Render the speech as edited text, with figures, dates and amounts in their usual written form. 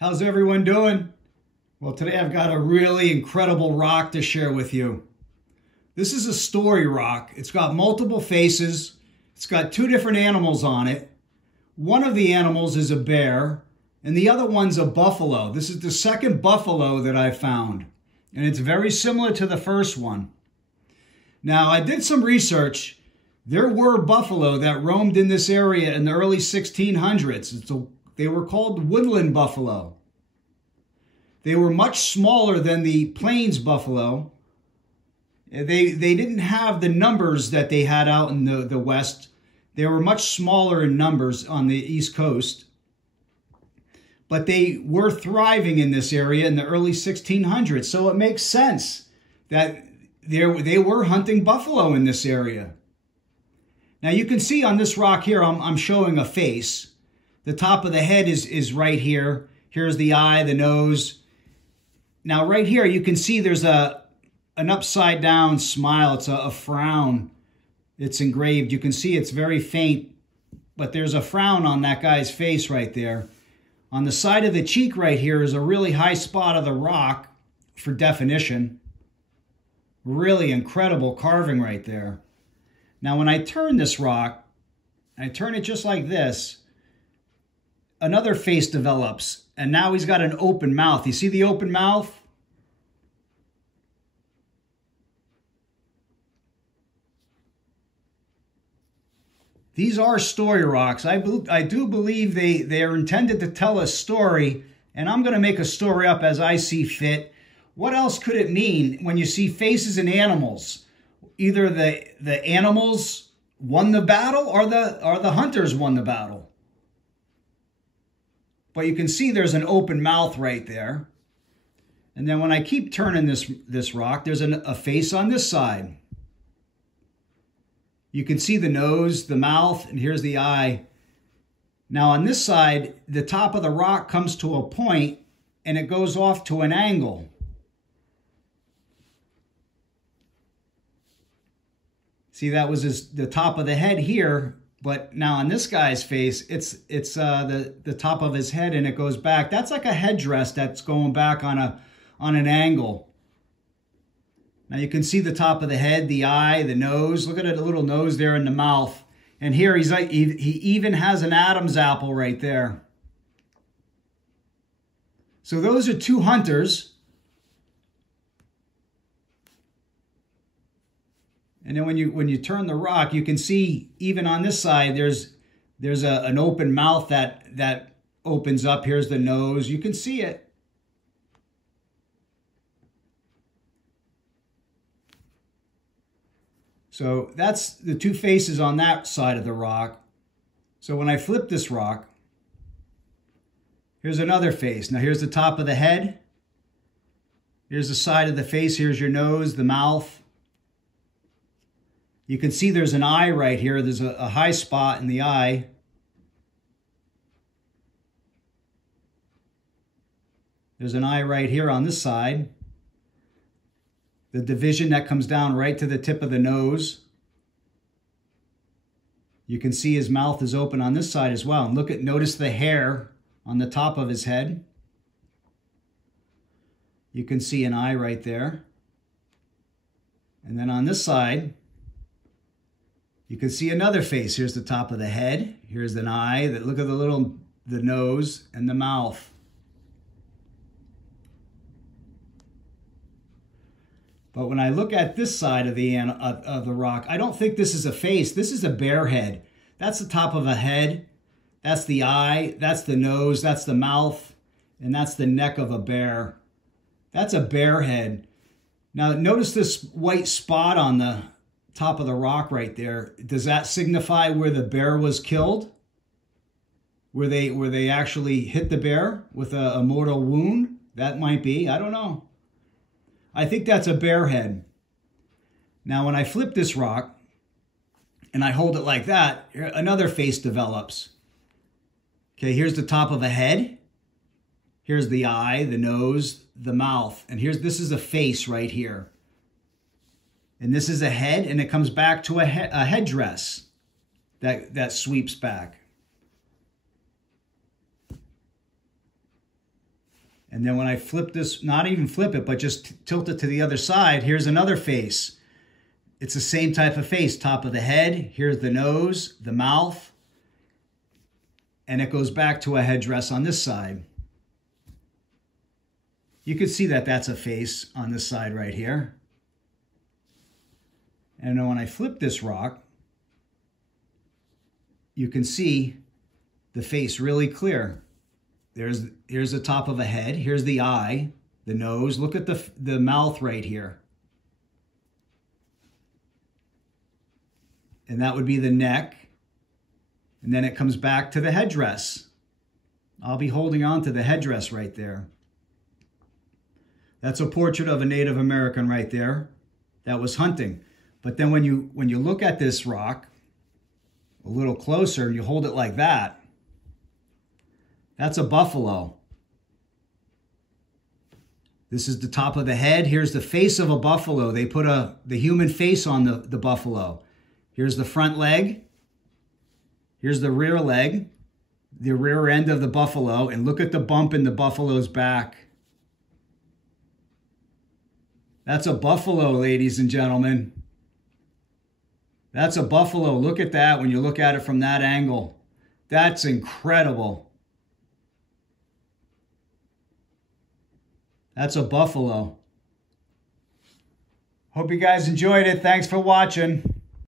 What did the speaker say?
How's everyone doing? Well, today I've got a really incredible rock to share with you. This is a story rock. It's got multiple faces. It's got two different animals on it. One of the animals is a bear, and the other one's a buffalo. This is the second buffalo that I found, and it's very similar to the first one. Now, I did some research. There were buffalo that roamed in this area in the early 1600s. They were called woodland buffalo. They were much smaller than the plains buffalo. They didn't have the numbers that they had out in the West. They were much smaller in numbers on the East Coast. But they were thriving in this area in the early 1600s. So it makes sense that they were hunting buffalo in this area. Now you can see on this rock here, I'm showing a face. The top of the head is right here. Here's the eye, the nose. Now right here, you can see there's an upside down smile. It's a frown. It's engraved. You can see it's very faint, but there's a frown on that guy's face right there. On the side of the cheek right here is a really high spot of the rock for definition. Really incredible carving right there. Now when I turn this rock, I turn it just like this, another face develops, and now he's got an open mouth. You see the open mouth? These are story rocks. I do believe they are intended to tell a story, and I'm going to make a story up as I see fit. What else could it mean when you see faces in animals? Either the animals won the battle or the hunters won the battle. But you can see there's an open mouth right there. And then when I keep turning this rock, there's a face on this side. You can see the nose, the mouth, and here's the eye. Now on this side, the top of the rock comes to a point and it goes off to an angle. See, that was the top of the head here. But now on this guy's face, it's the top of his head and it goes back. That's like a headdress that's going back on an angle. Now you can see the top of the head, the eye, the nose. Look at the little nose there in the mouth. And here he even has an Adam's apple right there. So those are two hunters. And then when you turn the rock, you can see even on this side, there's an open mouth that opens up. Here's the nose. You can see it. So that's the two faces on that side of the rock. So when I flip this rock, here's another face. Now here's the top of the head. Here's the side of the face. Here's your nose, the mouth. You can see there's an eye right here. There's a high spot in the eye. There's an eye right here on this side. The division that comes down right to the tip of the nose. You can see his mouth is open on this side as well. And notice the hair on the top of his head. You can see an eye right there. And then on this side, you can see another face. Here's the top of the head. Here's an eye. Look at the nose and the mouth. But when I look at this side of the rock, I don't think this is a face. This is a bear head. That's the top of a head. That's the eye. That's the nose. That's the mouth. And that's the neck of a bear. That's a bear head. Now notice this white spot on the top of the rock right there. Does that signify where the bear was killed? Where they actually hit the bear with a mortal wound? That might be. I don't know. I think that's a bear head. Now when I flip this rock and I hold it like that, another face develops. Okay, here's the top of a head. Here's the eye, the nose, the mouth. And this is a face right here. And this is a head, and it comes back to a headdress that sweeps back. And then when I flip this, not even flip it, but just tilt it to the other side, here's another face. It's the same type of face, top of the head, here's the nose, the mouth, and it goes back to a headdress on this side. You can see that that's a face on this side right here. And then when I flip this rock, you can see the face really clear. Here's the top of a head, here's the eye, the nose, look at the mouth right here. And that would be the neck. And then it comes back to the headdress. I'll be holding on to the headdress right there. That's a portrait of a Native American right there that was hunting. But then when you look at this rock a little closer and you hold it like that, that's a buffalo. This is the top of the head. Here's the face of a buffalo. They put the human face on the buffalo. Here's the front leg. Here's the rear leg, the rear end of the buffalo, and look at the bump in the buffalo's back. That's a buffalo, ladies and gentlemen. That's a buffalo. Look at that when you look at it from that angle. That's incredible. That's a buffalo. Hope you guys enjoyed it. Thanks for watching.